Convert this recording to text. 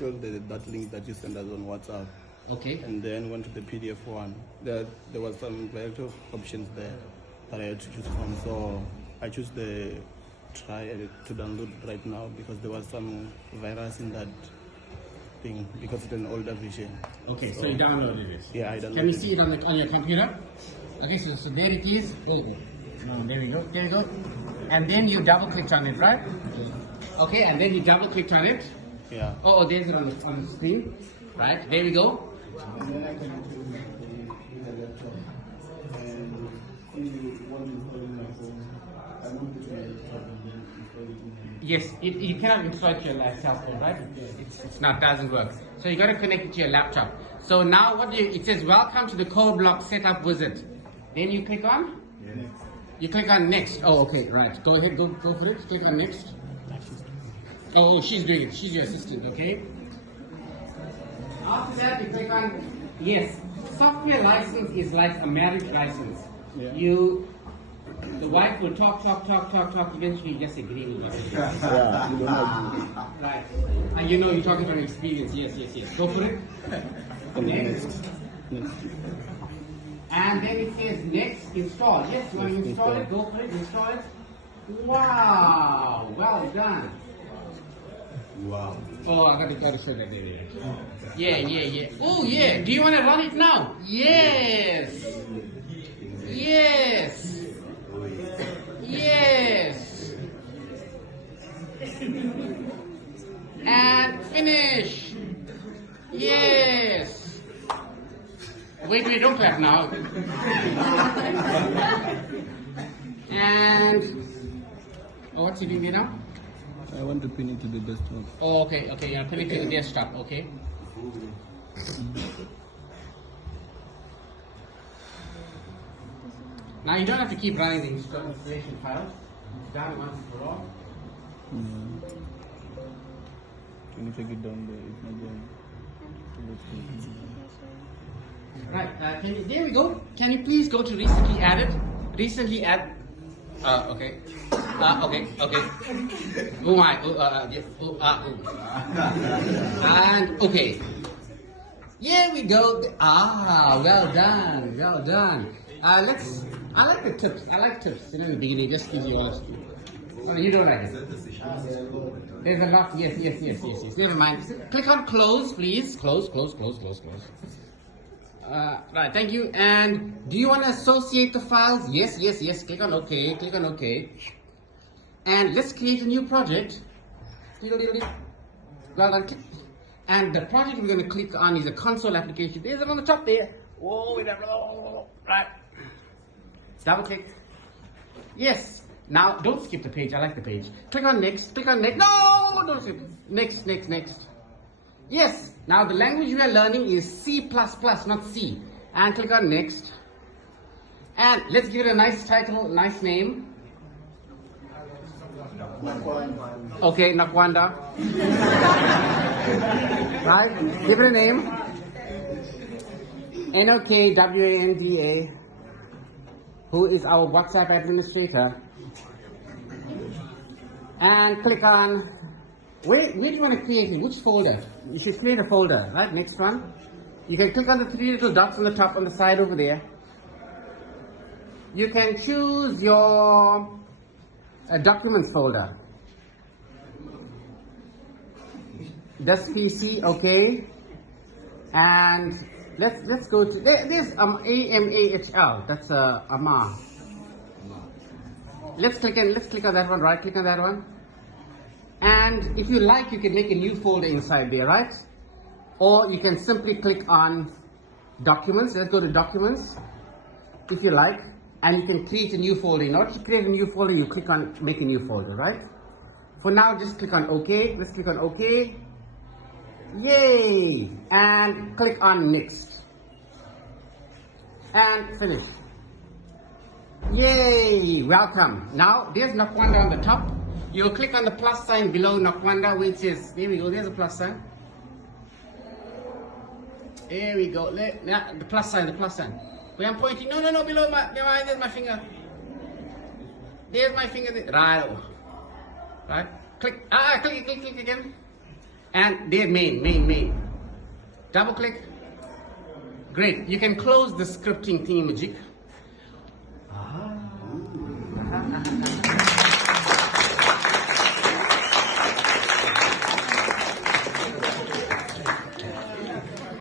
went to that link that you sent us on WhatsApp. Okay. And then went to the PDF one. There was some variety of options there that I had to choose from. So I choose the try to download right now because there was some virus in that thing because it's an older version. Okay, so you downloaded it. Yeah, I downloaded it. Can you see it on your computer? Okay, so there it is. Oh, no, there we go. There you go. And then you double clicked on it, right? Okay, and then you double clicked on it. Yeah. Oh, there's it on the screen. Right, there we go. And then I can actually the laptop and see what is holding my phone. I want to my laptop and then install it in. Yes, you cannot install it to your cell phone, right? It's not, doesn't work. So you got to connect it to your laptop. So now it says welcome to the CodeBlocks Setup Wizard. Then you click on? Yeah. You click on next. Oh, okay, right. Go ahead, go for it. Click on next. Oh, she's doing it. She's your assistant, okay? After that, you click on yes. Software license is like a marriage license. Yeah. The wife will talk. Eventually, you just agree with it. Yeah, you don't know. Right. And you know you're talking from experience. Yes. Go for it. Next. And then it says next install. Yes, you want to install it? Go for it. Install it. Wow. Well done. Wow. Oh, I gotta show that there. Yeah. Oh, yeah. Do you want to run it now? Yes. And finish. Yes. Wait, don't clap now. And what's he doing there now? I want to pin it to the desktop. Oh, okay, you're pin it to the desktop, okay. Now you don't have to keep running the installation files. It's done once for all. Yeah. Can you take it down there? It's not going. Right, there we go. Can you please go to recently added? Recently add. Okay. Okay. Oh my. And okay. Here we go. Well done. I like the tips. I like tips. In the beginning, just gives you all. Oh, you don't like it. There's a lot. Yes. Never mind. Click on close, please. Close. Right, thank you. And do you want to associate the files? Yes. Click on OK. And let's create a new project. Well done. And the project we're going to click on is a console application. There's it on the top there. Right. Double click. Yes. Now don't skip the page. I like the page. Click on next. No, don't skip. Next. Yes. Now the language we are learning is C++, not C. And click on next. And let's give it a nice title, nice name. Okay, Nakwanda. Right? Give it a name. NOKWANDA, who is our WhatsApp administrator. And click on, where do you want to create it? Which folder? You should create a folder, right? Next one. You can click on the 3 little dots on the top on the side over there. You can choose your documents folder. This PC, okay. And let's go to there's AMAHL. That's AMA. Let's click on that one. Right click on that one. And if you like, you can make a new folder inside there, right? Or you can simply click on documents. Let's go to documents if you like, and you can create a new folder. In order to create a new folder, you click on make a new folder, right? For now, just click on OK. Let's click on OK. Yay! And click on next. And finish. Yay! Welcome. Now, there's Nakwanda on the top. You'll click on the plus sign below Nakwanda, which is, there we go, there's a plus sign. There we go. The plus sign. Where I'm pointing. No, below there's my finger. There's my finger. Right. Click. Click again. And there, main. Double click. Great. You can close the scripting thingamajig.